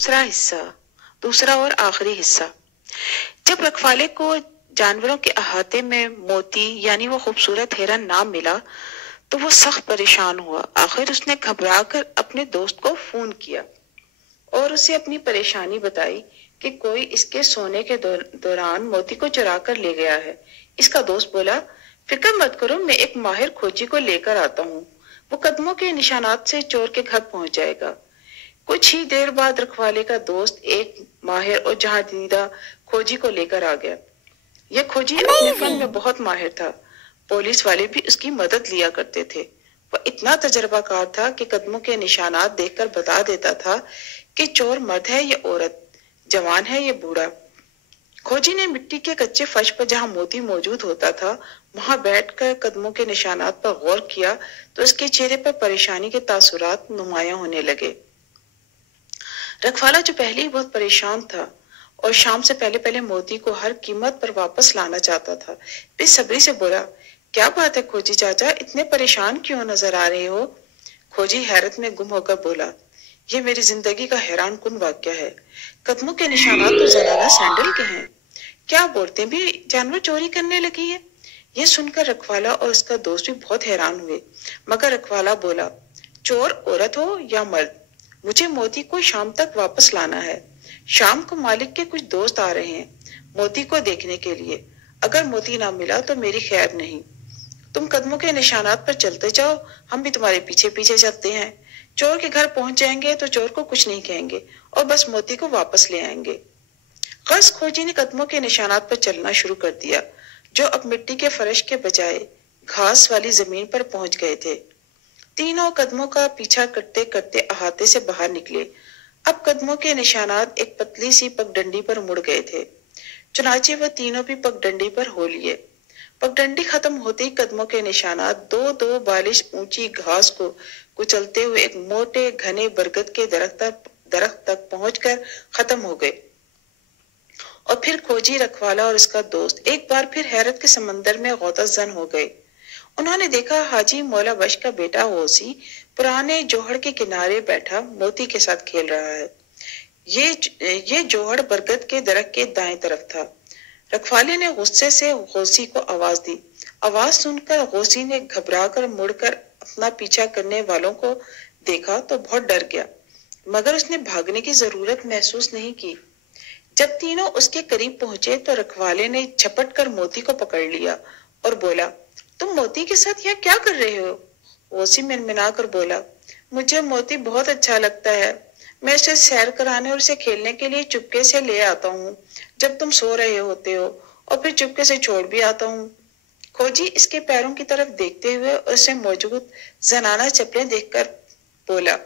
دوسرا حصہ، دوسرا اور آخری حصہ۔ جب رکھوالے کو جانوروں کے احاطے میں موتی یعنی وہ خوبصورت ہرن نہ ملا تو وہ سخت پریشان ہوا۔ آخر اس نے گھبرا کر اپنے دوست کو فون کیا اور اسے اپنی پریشانی بتائی کہ کوئی اس کے سونے کے دوران موتی کو چرا کر لے گیا ہے۔ اس کا دوست بولا، فکر مت کرو، میں ایک ماہر کھوجی کو لے کر آتا ہوں، وہ قدموں کے نشانات سے چور کے گھر پہنچ جائے گا۔ کچھ ہی دیر بعد رکھوالے کا دوست ایک ماہر اور جہاں دیدہ کھوجی کو لے کر آ گیا۔ یہ کھوجی اپنے فن میں بہت ماہر تھا، پولیس والے بھی اس کی مدد لیا کرتے تھے۔ وہ اتنا تجربہ کار تھا کہ قدموں کے نشانات دیکھ کر بتا دیتا تھا کہ چور مرد ہے یا عورت، جوان ہے یا بوڑھا۔ کھوجی نے مٹی کے کچے فرش پر جہاں موتی موجود ہوتا تھا وہاں بیٹھ کر قدموں کے نشانات پر غور کیا تو اس کے چہرے پر پریشانی کے تاثرات نمایاں ہونے لگے۔ رکھوالا جو پہلے ہی بہت پریشان تھا اور شام سے پہلے پہلے موتی کو ہر قیمت پر واپس لانا چاہتا تھا، بے صبری سے بولا، کیا بات ہے کھوجی چاچا، اتنے پریشان کیوں نظر آ رہے ہو؟ کھوجی حیرت میں گم ہو کر بولا، یہ میری زندگی کا حیران کن واقعہ ہے۔ قدموں کے نشانات تو زنانہ سینڈل کے ہیں، کیا عورتیں بھی جانور چوری کرنے لگی ہیں؟ یہ سن کر رکھوالا اور اس کا دوست بھی بہت حیران ہوئے، مگر رکھوالا بولا، چور عورت ہو یا مرد، مجھے موتی کو شام تک واپس لانا ہے۔ شام کو مالک کے کچھ دوست آ رہے ہیں موتی کو دیکھنے کے لیے، اگر موتی نہ ملا تو میری خیر نہیں۔ تم قدموں کے نشانات پر چلتے جاؤ، ہم بھی تمہارے پیچھے پیچھے چلتے ہیں۔ چور کے گھر پہنچ جائیں گے تو چور کو کچھ نہیں کہیں گے اور بس موتی کو واپس لے آئیں گے۔ غرض کھوجی نے قدموں کے نشانات پر چلنا شروع کر دیا، جو اب مٹی کے فرش کے بجائے گھاس والی زمین پر پہنچ گئے تھے۔ تینوں قدموں کا پیچھا کرتے کرتے احاطے سے باہر نکلے۔ اب قدموں کے نشانات ایک پتلی سی پگڈنڈی پر مڑ گئے تھے، چنانچہ وہ تینوں بھی پگڈنڈی پر ہو لیے۔ پگڈنڈی ختم ہوتے ہی قدموں کے نشانات دو دو بالش اونچی گھاس کو کچلتے ہوئے ایک موٹے گھنے برگد کے درخت تک پہنچ کر ختم ہو گئے۔ اور پھر کھوجی، رکھوالا اور اس کا دوست ایک بار پھر حیرت کے سمندر میں غوطہ زن ہو گئے۔ انہوں نے دیکھا حاجی مولا بخش کا بیٹا غوثی پرانے جوہڑ کے کنارے بیٹھا موتی کے ساتھ کھیل رہا ہے۔ یہ جوہڑ برگد کے درخت کے دائیں طرف تھا۔ رکھوالے نے غصے سے غوثی کو آواز دی۔ آواز سن کر غوثی نے گھبرا کر مڑ کر اپنا پیچھا کرنے والوں کو دیکھا تو بہت ڈر گیا، مگر اس نے بھاگنے کی ضرورت محسوس نہیں کی۔ جب تینوں اس کے قریب پہنچے تو رکھوالے نے جھپٹ کر موتی کو پکڑ لیا اور بولا، تم موتی کے ساتھ یہاں کیا کر رہے ہو؟ غوثی منمنا کر بولا، مجھے موتی بہت اچھا لگتا ہے، میں اسے سیر کرانے اور اسے کھیلنے کے لیے چپکے سے لے آتا ہوں جب تم سو رہے ہوتے ہو، اور پھر چپکے سے چھوڑ بھی آتا ہوں۔ کھوجی اس کے پیروں کی طرف دیکھتے ہوئے اسے موجود زنانہ چپلیں دیکھ کر بولا،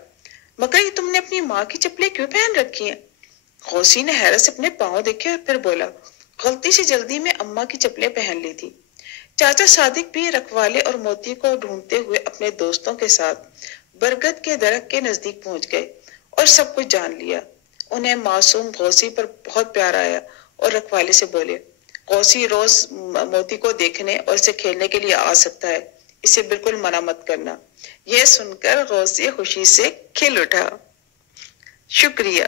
مگر یہ تم نے اپنی ماں کی چپلیں کیوں پہن رکھی ہیں؟ غوثی نے حیرت سے اپنے پاؤں دیکھے اور پھر بولا، غلطی سے جلدی میں اماں کی چپلیں پہن لی تھی۔ چاچا صادق بھی رکھوالے اور موتی کو ڈھونڈتے ہوئے اپنے دوستوں کے ساتھ برگد کے درخت کے نزدیک پہنچ گئے اور سب کچھ جان لیا۔ انہیں معصوم غوثی پر بہت پیار آیا اور رکھوالے سے بولے، غوثی روز موتی کو دیکھنے اور اسے کھیلنے کے لیے آ سکتا ہے، اسے بالکل منع مت کرنا۔ یہ سن کر غوثی خوشی سے کھل اٹھا۔ شکریہ۔